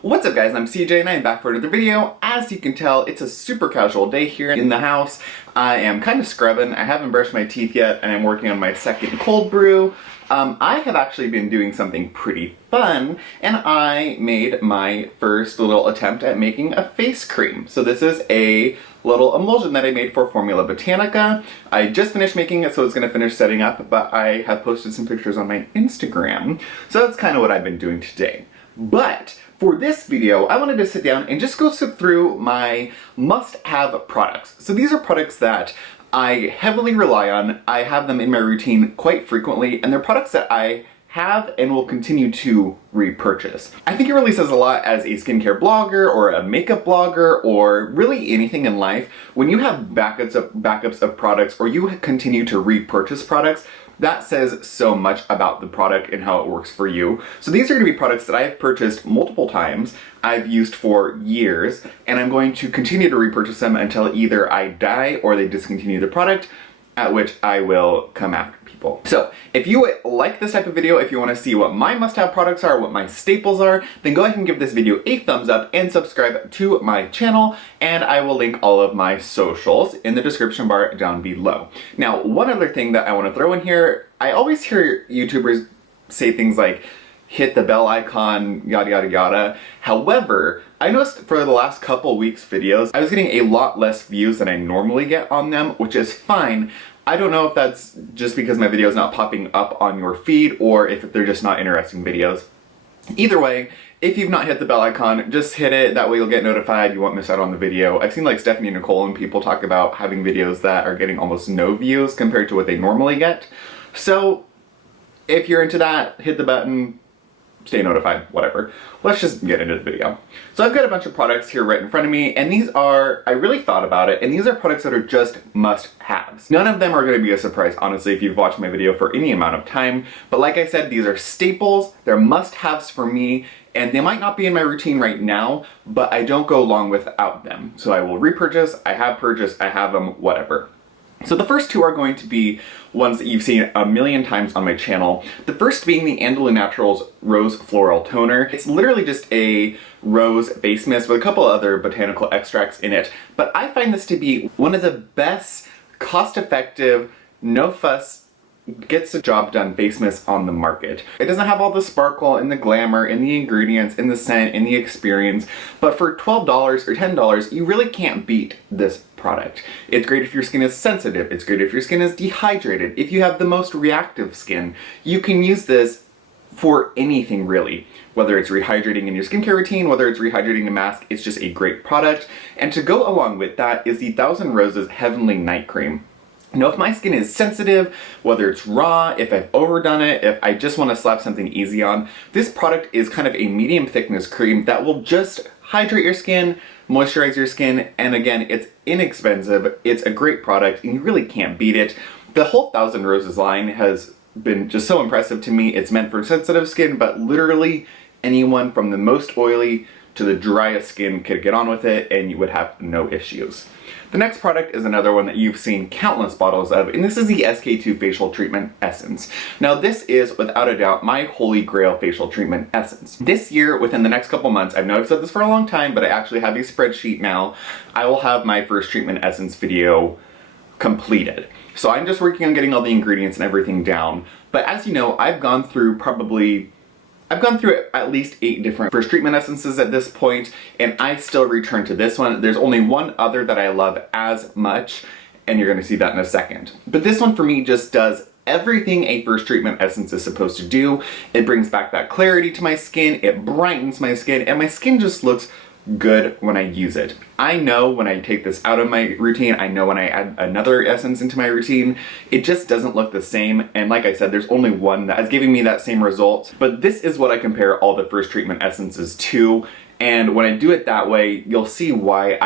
What's up guys, I'm CJ and I'm back for another video. As you can tell, it's a super casual day here in the house. I am kind of scrubbing, I haven't brushed my teeth yet, and I'm working on my second cold brew. I have actually been doing something pretty fun, and I made my first little attempt at making a face cream. So this is a little emulsion that I made for Formula Botanica. I just finished making it, so it's gonna finish setting up, but I have posted some pictures on my Instagram. So that's kind of what I've been doing today. But for this video, I wanted to sit down and just go through my must-have products. So these are products that I heavily rely on. I have them in my routine quite frequently, and they're products that I have and will continue to repurchase. I think it really says a lot as a skincare blogger or a makeup blogger or really anything in life. When you have backups of products or you continue to repurchase products, that says so much about the product and how it works for you. So these are going to be products that I have purchased multiple times, I've used for years, and I'm going to continue to repurchase them until either I die or they discontinue the product, at which I will come after people. So if you like this type of video, if you want to see what my must-have products are, what my staples are, then go ahead and give this video a thumbs up and subscribe to my channel, and I will link all of my socials in the description bar down below. Now, one other thing that I want to throw in here, I always hear YouTubers say things like, hit the bell icon, yada yada yada. However, I noticed for the last couple weeks videos, I was getting a lot less views than I normally get on them, which is fine. I don't know if that's just because my video is not popping up on your feed or if they're just not interesting videos. Either way, if you've not hit the bell icon, just hit it. That way you'll get notified, you won't miss out on the video. I've seen like Stephanie Nicole and people talk about having videos that are getting almost no views compared to what they normally get. So if you're into that, hit the button, stay notified, whatever. Let's just get into the video. So I've got a bunch of products here right in front of me, and these are, I really thought about it, and these are products that are just must-haves. None of them are going to be a surprise, honestly, if you've watched my video for any amount of time, but like I said, these are staples, they're must-haves for me, and they might not be in my routine right now, but I don't go long without them. So I will repurchase, I have purchased, I have them, whatever. So the first two are going to be ones that you've seen a million times on my channel. The first being the Andalou Naturals Rose Floral Toner. It's literally just a rose face mist with a couple other botanical extracts in it, but I find this to be one of the best, cost-effective, no-fuss, gets the job done face mist on the market. It doesn't have all the sparkle and the glamour and the ingredients and the scent and the experience, but for $12 or $10, you really can't beat this product. It's great if your skin is sensitive, it's great if your skin is dehydrated, if you have the most reactive skin. You can use this for anything really. Whether it's rehydrating in your skincare routine, whether it's rehydrating a mask, it's just a great product. And to go along with that is the Thousand Roses Heavenly Night Cream. Now, if my skin is sensitive, whether it's raw, if I've overdone it, if I just want to slap something easy on, this product is kind of a medium thickness cream that will just hydrate your skin, moisturize your skin, and again, it's inexpensive, it's a great product, and you really can't beat it. The whole Thousand Roses line has been just so impressive to me. It's meant for sensitive skin, but literally anyone from the most oily to the driest skin could get on with it, and you would have no issues. The next product is another one that you've seen countless bottles of, and this is the SK2 Facial Treatment Essence. Now this is, without a doubt, my holy grail facial treatment essence. This year, within the next couple months, I know I've said this for a long time, but I actually have a spreadsheet now, I will have my first treatment essence video completed. So I'm just working on getting all the ingredients and everything down, but as you know, I've gone through at least 8 different first treatment essences at this point, and I still return to this one. There's only one other that I love as much, and you're gonna see that in a second. But this one for me just does everything a first treatment essence is supposed to do. It brings back that clarity to my skin, it brightens my skin, and my skin just looks good when I use it. I know when I take this out of my routine, I know when I add another essence into my routine, it just doesn't look the same, and like I said, there's only one that is giving me that same result, but this is what I compare all the first treatment essences to, and when I do it that way, you'll see why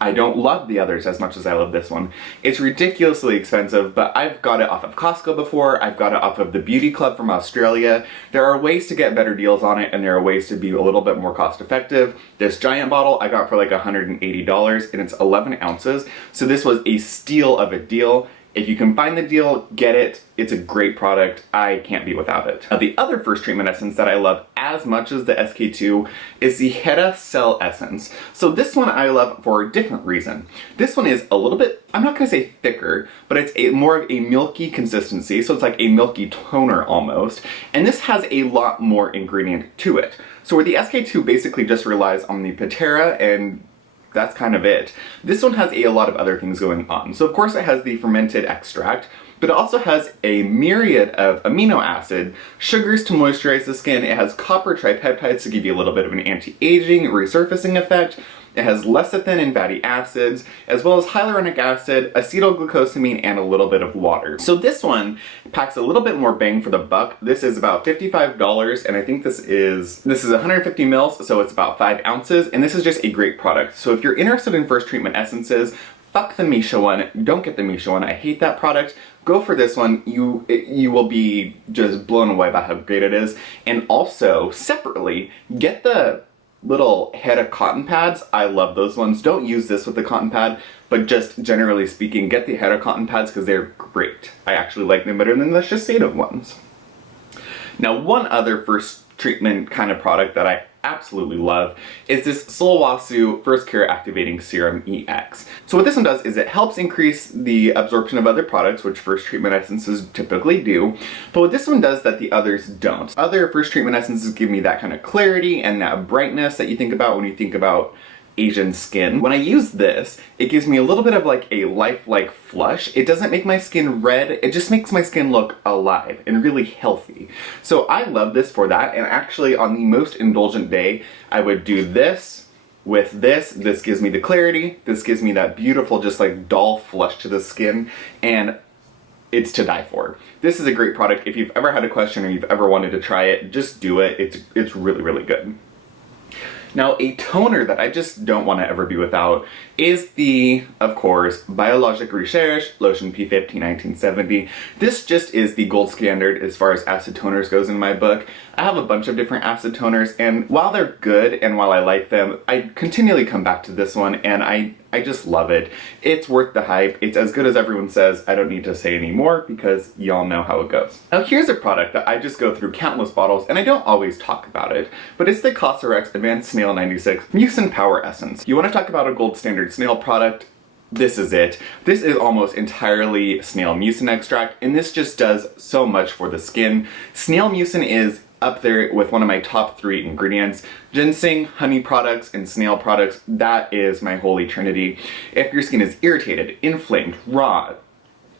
I don't love the others as much as I love this one. It's ridiculously expensive, but I've got it off of Costco before, I've got it off of the Beauty Club from Australia. There are ways to get better deals on it, and there are ways to be a little bit more cost effective. This giant bottle I got for like $180, and it's 11 ounces, so this was a steal of a deal. If you can find the deal, get it. It's a great product. I can't be without it. Now, the other first treatment essence that I love as as much as the SK2 is the Hera Cell Essence. So this one I love for a different reason. This one is a little bit, I'm not gonna say thicker, but it's more of a milky consistency, so it's like a milky toner almost, and this has a lot more ingredient to it. So where the SK2 basically just relies on the Patera and that's kind of it, this one has a lot of other things going on. So of course it has the fermented extract, but it also has a myriad of amino acid, sugars to moisturize the skin. It has copper tripeptides to give you a little bit of an anti-aging, resurfacing effect. It has lecithin and fatty acids, as well as hyaluronic acid, acetylglucosamine, and a little bit of water. So this one packs a little bit more bang for the buck. This is about $55, and I think this is 150 mils, so it's about 5 ounces, and this is just a great product. So if you're interested in first treatment essences, fuck the Misha one, don't get the Misha one, I hate that product. Go for this one, you will be just blown away by how great it is. And also, separately, get the little Hera cotton pads. I love those ones. Don't use this with the cotton pad, but just generally speaking, get the Hera cotton pads because they're great. I actually like them better than the Shiseido ones. Now, one other first treatment kind of product that I absolutely love is this Sulwhasoo First Care Activating Serum EX. So what this one does is it helps increase the absorption of other products, which first treatment essences typically do, but what this one does that the others don't. Other first treatment essences give me that kind of clarity and that brightness that you think about when you think about Asian skin. When I use this, it gives me a little bit of like a lifelike flush. It doesn't make my skin red, it just makes my skin look alive and really healthy. So I love this for that, and actually on the most indulgent day, I would do this with this. This gives me the clarity, this gives me that beautiful just like doll flush to the skin, and it's to die for. This is a great product. If you've ever had a question or you've ever wanted to try it, just do it. It's really, really good. Now, a toner that I just don't want to ever be without is the, of course, Biologic Recherche Lotion P50 1970. This just is the gold standard as far as acid toners goes in my book. I have a bunch of different acid toners, and while they're good and while I like them, I continually come back to this one, and I just love it. It's worth the hype. It's as good as everyone says. I don't need to say any more because y'all know how it goes. Now here's a product that I just go through countless bottles and I don't always talk about it, but it's the CosRx Advanced Snail 96 Mucin Power Essence. You want to talk about a gold standard snail product? This is it. This is almost entirely snail mucin extract, and this just does so much for the skin. Snail mucin is up there with one of my top 3 ingredients. Ginseng, honey products, and snail products, that is my holy trinity. If your skin is irritated, inflamed, raw,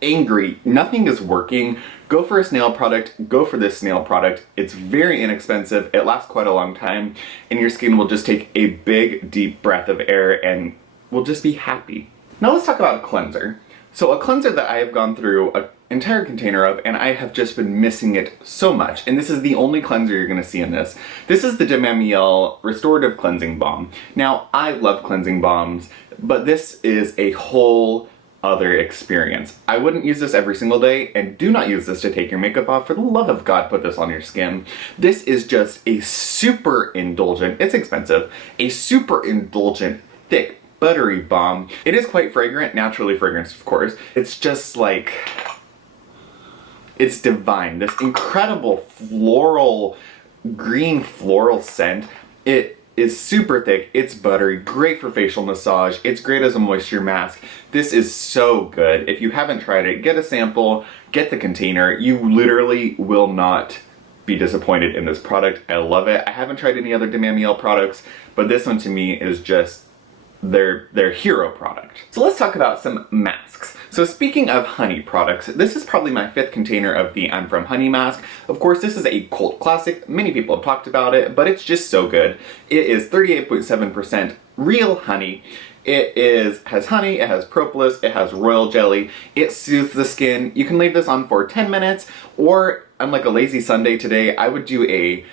angry, nothing is working, go for a snail product, go for this snail product. It's very inexpensive, it lasts quite a long time, and your skin will just take a big, deep breath of air and will just be happy. Now let's talk about a cleanser. So a cleanser that I have gone through an entire container of, and I have just been missing it so much, and this is the only cleanser you're going to see in this. This is the Mamiel Restorative Cleansing Balm. Now, I love cleansing balms, but this is a whole other experience. I wouldn't use this every single day, and do not use this to take your makeup off. For the love of God, put this on your skin. This is just a super indulgent, it's expensive, a super indulgent, thick, buttery balm. It is quite fragrant, naturally fragranced of course. It's just like, it's divine. This incredible floral, green floral scent. It is super thick, it's buttery, great for facial massage, it's great as a moisture mask. This is so good. If you haven't tried it, get a sample, get the container. You literally will not be disappointed in this product. I love it. I haven't tried any other Mamiel products, but this one to me is just their hero product. So let's talk about some masks. So speaking of honey products, this is probably my 5th container of the I'm From Honey mask. Of course, this is a cult classic. Many people have talked about it, but it's just so good. It is 38.7% real honey. It has honey, it has propolis, it has royal jelly. It soothes the skin. You can leave this on for 10 minutes, or on like a lazy Sunday today, I would do a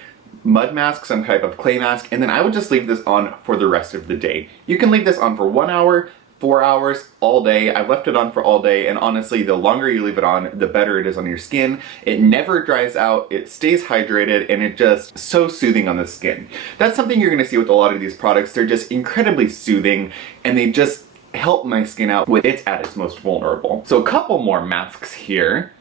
mud mask, some type of clay mask, and then I would just leave this on for the rest of the day. You can leave this on for 1 hour, 4 hours, all day. I've left it on for all day, and honestly, the longer you leave it on, the better it is on your skin. It never dries out, it stays hydrated, and it just so soothing on the skin. That's something you're gonna see with a lot of these products. They're just incredibly soothing, and they just help my skin out when it's at its most vulnerable. So a couple more masks here.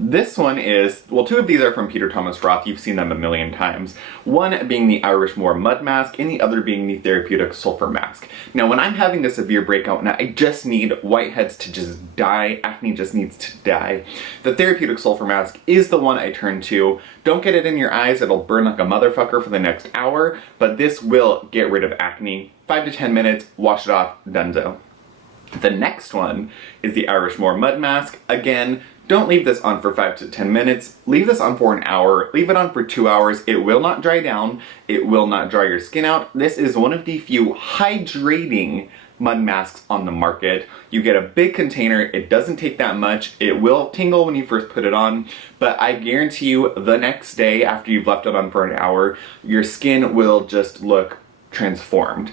This one is, well, two of these are from Peter Thomas Roth. You've seen them a million times. One being the Irish Moor Mud Mask and the other being the Therapeutic Sulfur Mask. Now, when I'm having a severe breakout and I just need whiteheads to just die, acne just needs to die, the Therapeutic Sulfur Mask is the one I turn to. Don't get it in your eyes, it'll burn like a motherfucker for the next hour, but this will get rid of acne. 5 to 10 minutes, wash it off, donezo. The next one is the Irish Moor Mud Mask. Again, don't leave this on for 5 to 10 minutes. Leave this on for an hour. Leave it on for 2 hours. It will not dry down. It will not dry your skin out. This is one of the few hydrating mud masks on the market. You get a big container. It doesn't take that much. It will tingle when you first put it on, but I guarantee you the next day after you've left it on for an hour, your skin will just look transformed.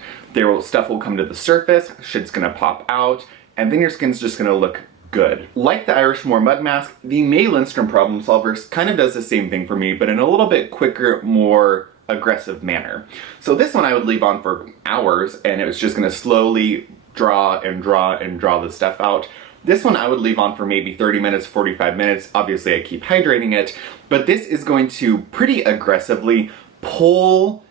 Stuff will come to the surface, shit's gonna pop out, and then your skin's just gonna look good. Like the Irish Moor Mud Mask, the Lindstrom Problem Solvers kind of does the same thing for me, but in a little bit quicker, more aggressive manner. So this one I would leave on for hours, and it was just gonna slowly draw and draw and draw the stuff out. This one I would leave on for maybe 30 minutes, 45 minutes. Obviously I keep hydrating it, but this is going to pretty aggressively pull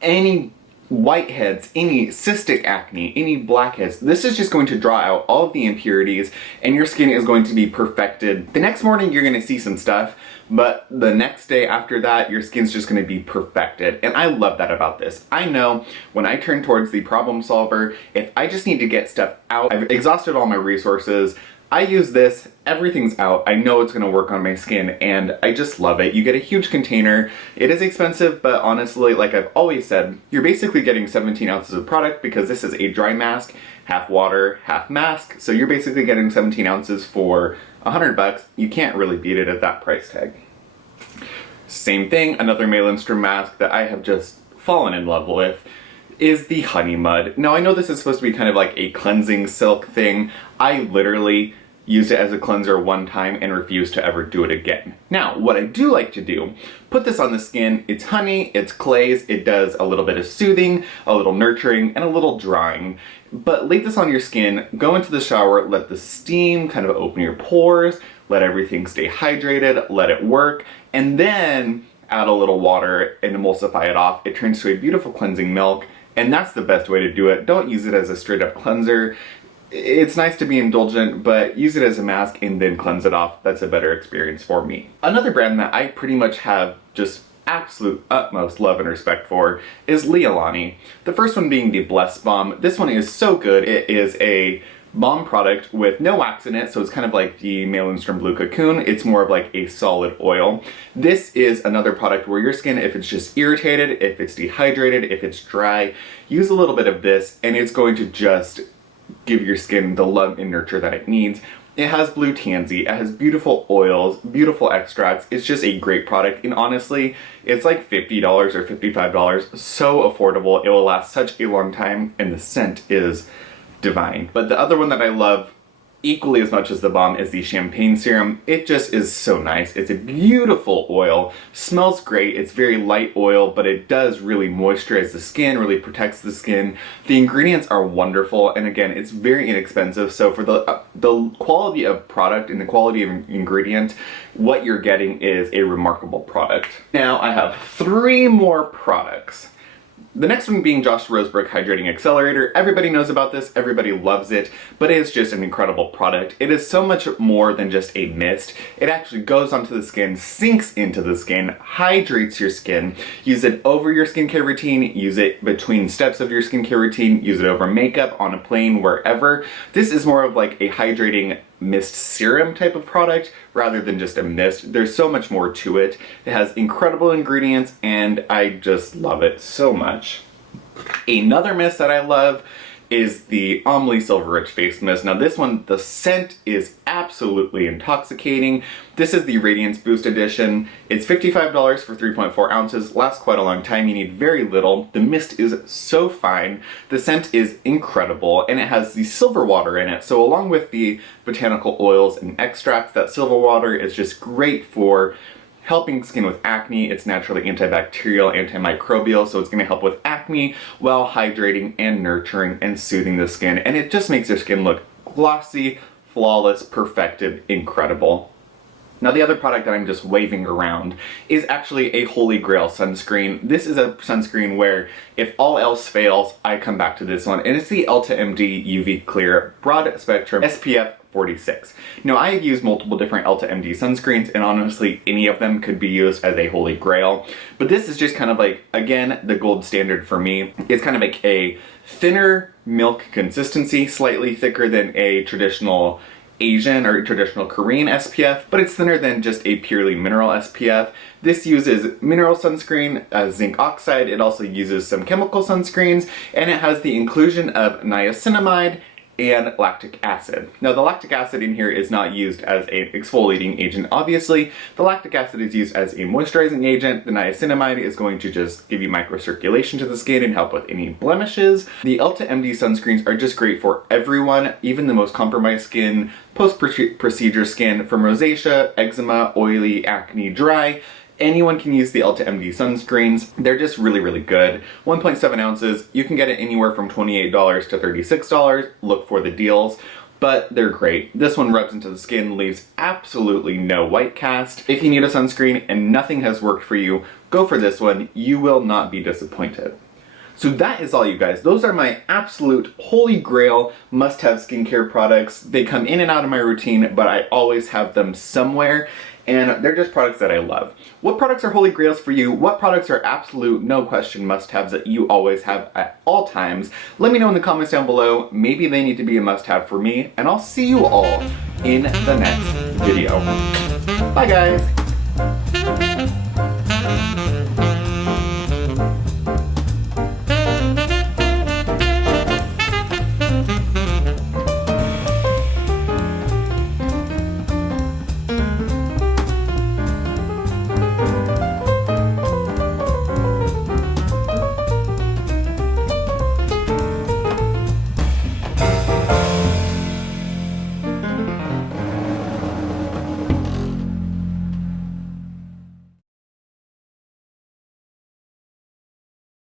any whiteheads, any cystic acne, any blackheads. This is just going to draw out all of the impurities and your skin is going to be perfected. The next morning you're going to see some stuff, but the next day after that your skin's just going to be perfected. And I love that about this. I know when I turn towards the problem solver, if I just need to get stuff out, I've exhausted all my resources, I use this, everything's out, I know it's gonna work on my skin, and I just love it. You get a huge container. It is expensive, but honestly, like I've always said, you're basically getting 17 ounces of product because this is a dry mask, half water, half mask, so you're basically getting 17 ounces for $100. You can't really beat it at that price tag. Same thing, another Lindstrom mask that I have just fallen in love with is the Honey Mud. Now I know this is supposed to be kind of like a cleansing silk thing. I literally used it as a cleanser one time and refused to ever do it again. Now, what I do like to do, put this on the skin, it's honey, it's glaze, it does a little bit of soothing, a little nurturing, and a little drying. But leave this on your skin, go into the shower, let the steam kind of open your pores, let everything stay hydrated, let it work, and then add a little water and emulsify it off. It turns to a beautiful cleansing milk, and that's the best way to do it. Don't use it as a straight up cleanser. It's nice to be indulgent, but use it as a mask and then cleanse it off. That's a better experience for me. Another brand that I pretty much have just absolute utmost love and respect for is Leahlani. The first one being the Blessed Balm. This one is so good. It is a balm product with no wax in it, so it's kind of like the Lindstrom Blue Cocoon. It's more of like a solid oil. This is another product where your skin, if it's just irritated, if it's dehydrated, if it's dry, use a little bit of this and it's going to just give your skin the love and nurture that it needs. It has blue tansy, it has beautiful oils, beautiful extracts. It's just a great product, and honestly, it's like $50 or $55, so affordable. It will last such a long time, and the scent is divine. But the other one that I love equally as much as the balm is the champagne serum. It just is so nice. It's a beautiful oil, smells great. It's very light oil, but it does really moisturize the skin, really protects the skin. The ingredients are wonderful, and again, it's very inexpensive. So for the quality of product and the quality of ingredient, what you're getting is a remarkable product. Now I have 3 more products. The next one being Josh Rosebrook Hydrating Accelerator. Everybody knows about this, everybody loves it, but it is just an incredible product. It is so much more than just a mist. It actually goes onto the skin, sinks into the skin, hydrates your skin. Use it over your skincare routine, use it between steps of your skincare routine, use it over makeup, on a plane, wherever. This is more of like a hydrating mist serum type of product rather than just a mist. There's so much more to it. It has incredible ingredients and I just love it so much. Another mist that I love is the Amly Silver Rich Face Mist. Now this one, the scent is absolutely intoxicating. This is the Radiance Boost Edition. It's $55 for 3.4 ounces, lasts quite a long time, you need very little. The mist is so fine, the scent is incredible, and it has the silver water in it. So along with the botanical oils and extracts, that silver water is just great for helping skin with acne. It's naturally antibacterial, antimicrobial, so it's going to help with acne while hydrating and nurturing and soothing the skin. And it just makes your skin look glossy, flawless, perfected, incredible. Now the other product that I'm just waving around is actually a holy grail sunscreen. This is a sunscreen where if all else fails, I come back to this one, and it's the Elta MD UV Clear Broad Spectrum SPF 46. Now I have used multiple different Elta MD sunscreens, and honestly any of them could be used as a holy grail, but this is just kind of like, again, the gold standard for me. It's kind of like a thinner milk consistency, slightly thicker than a traditional Asian or traditional Korean SPF, but it's thinner than just a purely mineral SPF. This uses mineral sunscreen, zinc oxide. It also uses some chemical sunscreens, and it has the inclusion of niacinamide and lactic acid. Now the lactic acid in here is not used as an exfoliating agent, obviously. The lactic acid is used as a moisturizing agent. The niacinamide is going to just give you microcirculation to the skin and help with any blemishes. The Elta MD sunscreens are just great for everyone, even the most compromised skin, post-procedure skin, from rosacea, eczema, oily, acne, dry. Anyone can use the Elta MD sunscreens. They're just really, really good. 1.7 ounces. You can get it anywhere from $28 to $36. Look for the deals, but they're great. This one rubs into the skin, leaves absolutely no white cast. If you need a sunscreen and nothing has worked for you, go for this one. You will not be disappointed. So that is all, you guys. Those are my absolute holy grail must-have skincare products. They come in and out of my routine, but I always have them somewhere, and they're just products that I love. What products are holy grails for you? What products are absolute, no question must-haves that you always have at all times? Let me know in the comments down below. Maybe they need to be a must-have for me, and I'll see you all in the next video. Bye, guys.